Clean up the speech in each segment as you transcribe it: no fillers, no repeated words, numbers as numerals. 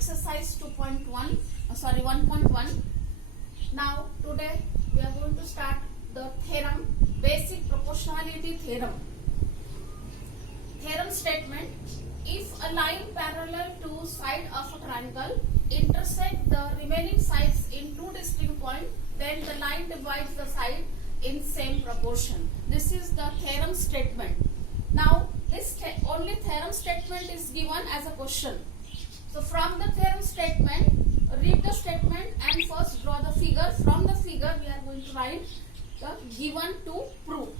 exercise 2.1, sorry 1.1. Now today we are going to start the theorem, basic proportionality theorem. Theorem statement: if a line parallel to side of a triangle intersect the remaining sides in two distinct points, then the line divides the side in same proportion. This is the theorem statement. Now this only theorem statement is given as a question. So from the theorem statement, read the statement and first draw the figure. From the figure we are going to write the given to prove.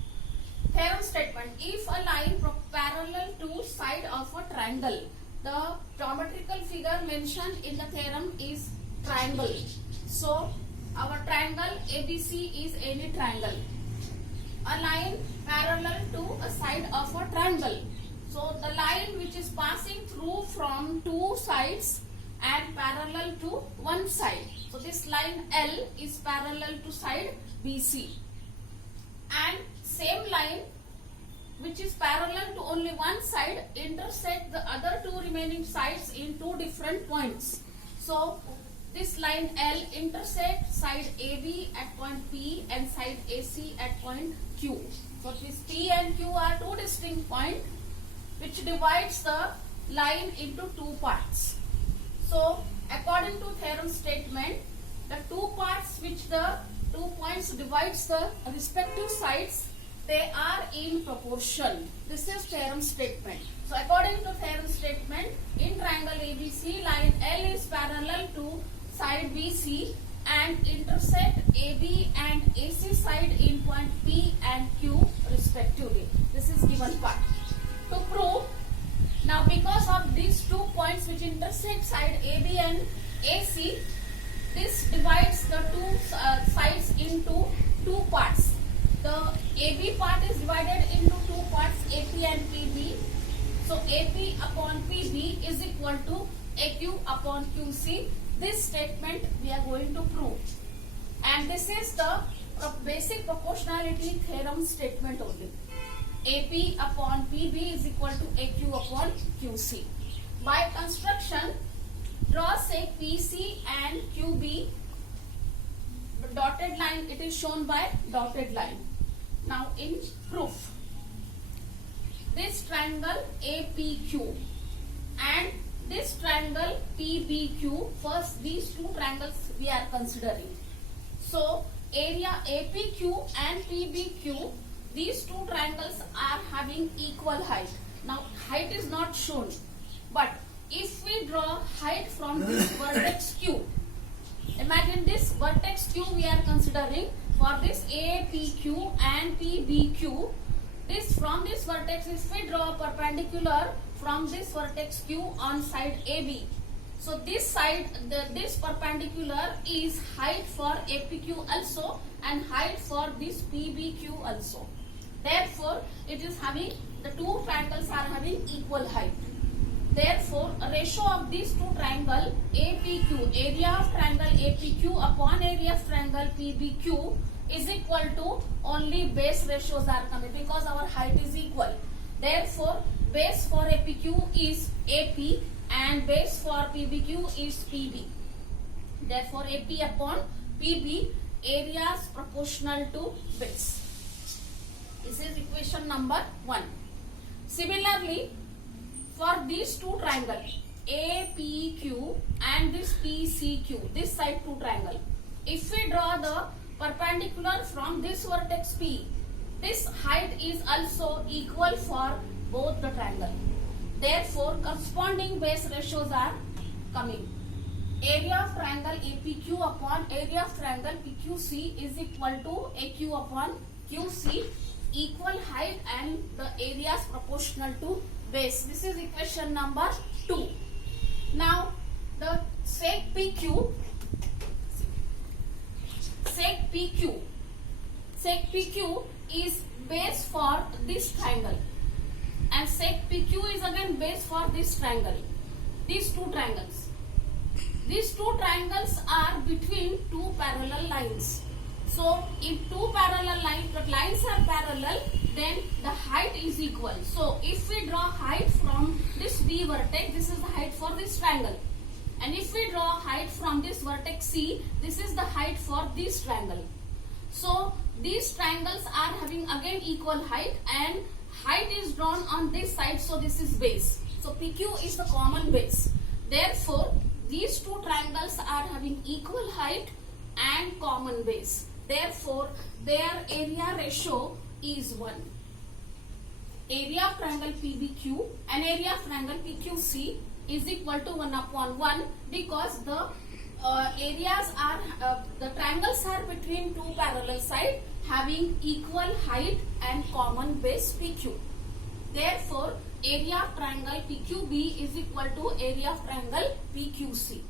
Theorem statement: if a line parallel to side of a triangle, the geometrical figure mentioned in the theorem is triangle. So our triangle ABC is any triangle. A line parallel to a side of a triangle. So the line which is passing through from two sides and parallel to one side. So this line L is parallel to side BC. And same line which is parallel to only one side intersect the other two remaining sides in two different points. So this line L intersects side AB at point P and side AC at point Q. So this P and Q are two distinct points which divides the line into two parts. So according to theorem statement, the two parts which the 2 points divides the respective sides, they are in proportion. This is theorem statement. So according to theorem statement, in triangle ABC, line L is parallel to side BC and intersect AB and AC side in point P and Q respectively. This is given part. To prove, now because of these 2 points which intersect side AB and AC, this divides the two sides into two parts. The AB part is divided into two parts, AP and PB. So AP upon PB is equal to AQ upon QC. This statement we are going to prove. And this is the basic proportionality theorem statement only. AP upon PB is equal to AQ upon QC. By construction, draw say PC and QB. The dotted line, it is shown by dotted line. Now in proof, this triangle APQ and this triangle PBQ, first these two triangles we are considering. So area APQ and PBQ, these two triangles are having equal height. Now height is not shown, but if we draw height from this vertex Q, imagine this vertex Q we are considering for this APQ and PBQ. This from this vertex, if we draw perpendicular from this vertex Q on side AB, so this side, this perpendicular is height for APQ also and height for this PBQ also. Therefore, it is having, the two triangles are having equal height. Therefore, a ratio of these two triangle APQ, area of triangle APQ upon area of triangle PBQ is equal to, only base ratios are coming because our height is equal. Therefore, base for APQ is AP and base for PBQ is PB. Therefore, AP upon PB, areas proportional to base. This is equation number 1. Similarly, for these two triangles APQ and this PCQ, this side two triangle, if we draw the perpendicular from this vertex P, this height is also equal for both the triangle. Therefore, corresponding base ratios are coming. Area of triangle APQ upon area of triangle PQC is equal to AQ upon QC, equal height and the areas proportional to base. This is equation number 2. Now the sec PQ is base for this triangle and sec PQ is again base for this triangle. These two triangles are between two parallel lines. So if two parallel lines are parallel, then the height is equal. So if we draw height from this B vertex, this is the height for this triangle. And if we draw height from this vertex C, this is the height for this triangle. So these triangles are having again equal height, and height is drawn on this side, so this is base. So PQ is the common base. Therefore, these two triangles are having equal height and common base. Therefore, their area ratio is 1. Area of triangle PBQ and area of triangle PQC is equal to 1 upon 1, because the areas are, the triangles are between two parallel sides having equal height and common base PQ. Therefore, area of triangle PQB is equal to area of triangle PQC.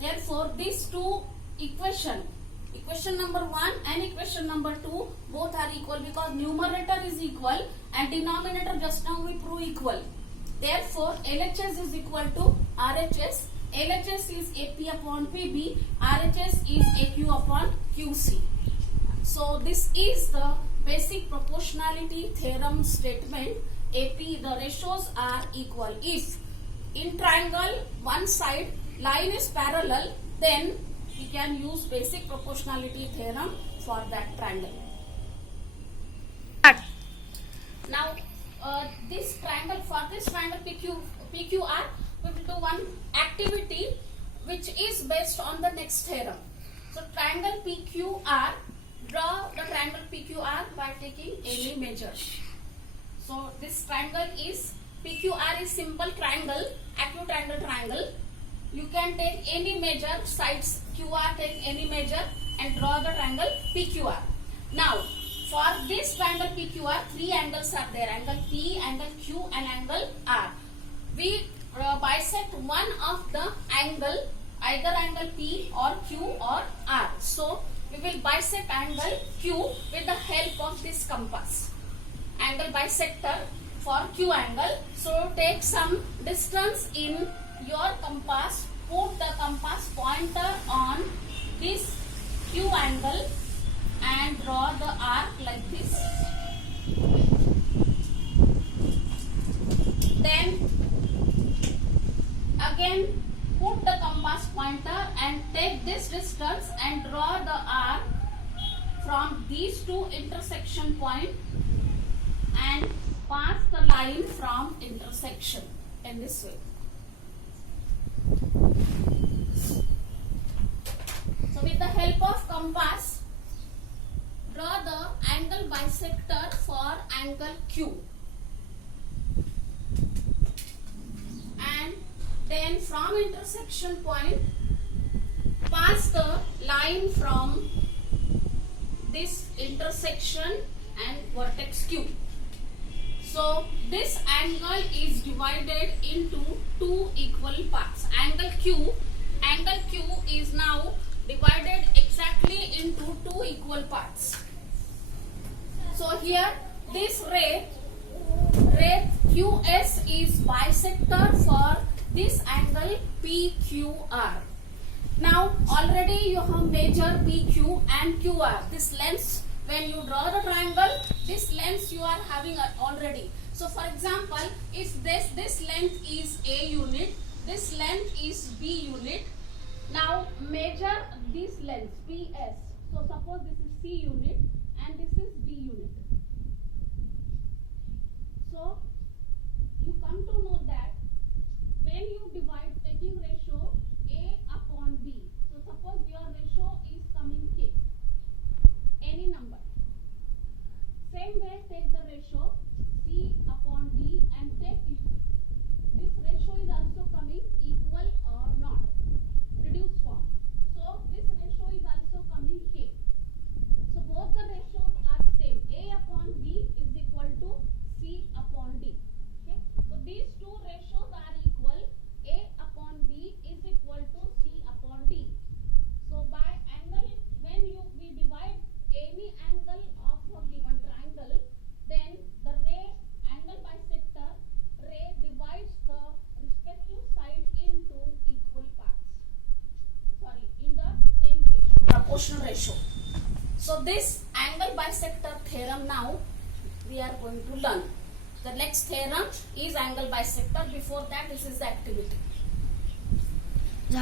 Therefore, these two equation number 1 and equation number 2, both are equal, because numerator is equal and denominator just now we prove equal. Therefore, LHS is equal to RHS. LHS is AP upon PB. RHS is AQ upon QC. So this is the basic proportionality theorem statement. AP, the ratios are equal. If in triangle one side line is parallel, then we can use basic proportionality theorem for that triangle. Now this triangle, for this triangle PQR, we will do one activity which is based on the next theorem. So triangle PQR, draw the triangle PQR by taking any measure. So this triangle is, PQR is simple triangle, acute angle triangle. You can take any measure, sides QR, take any measure and draw the triangle PQR. Now for this triangle PQR, three angles are there: angle P, angle Q and angle R. We bisect one of the angle, either angle P or Q or R. So we will bisect angle Q with the help of this compass, angle bisector for Q angle. So take some distance in your compass, put the compass pointer on this Q angle and draw the arc like this. Then again put the compass pointer and take this distance and draw the arc from these two intersection points and pass the line from intersection in this way. So with the help of compass, draw the angle bisector for angle Q, and then from intersection point pass the line from this intersection and vertex Q. So this angle is divided into two equal parts. Angle Q is now divided exactly into two equal parts. So here this ray QS is bisector for this angle PQR. Now already you have measured PQ and QR. This length, when you draw the triangle, this length you are having already. So for example, if this length is A unit, this length is B unit. Now measure this length PS. So suppose this is C unit and this is B unit. So you come to know that when you divide, taking ratio A upon B. So suppose your ratio is coming K, any number. Same way take the ratio C upon D and take it. This ratio is also coming equal or not, reduced form. So this ratio is also coming K. So both the ratios are same. A upon B is equal to C upon D. Okay. So these two ratios are equal. A upon B is equal to C upon D. So by angle, when we divide any angle of a given triangle, then the angle bisector ray divides the respective side into equal parts. Sorry, in the same ratio, proportional ratio. So this angle bisector theorem now we are going to learn. The next theorem is angle bisector. Before that, this is the activity.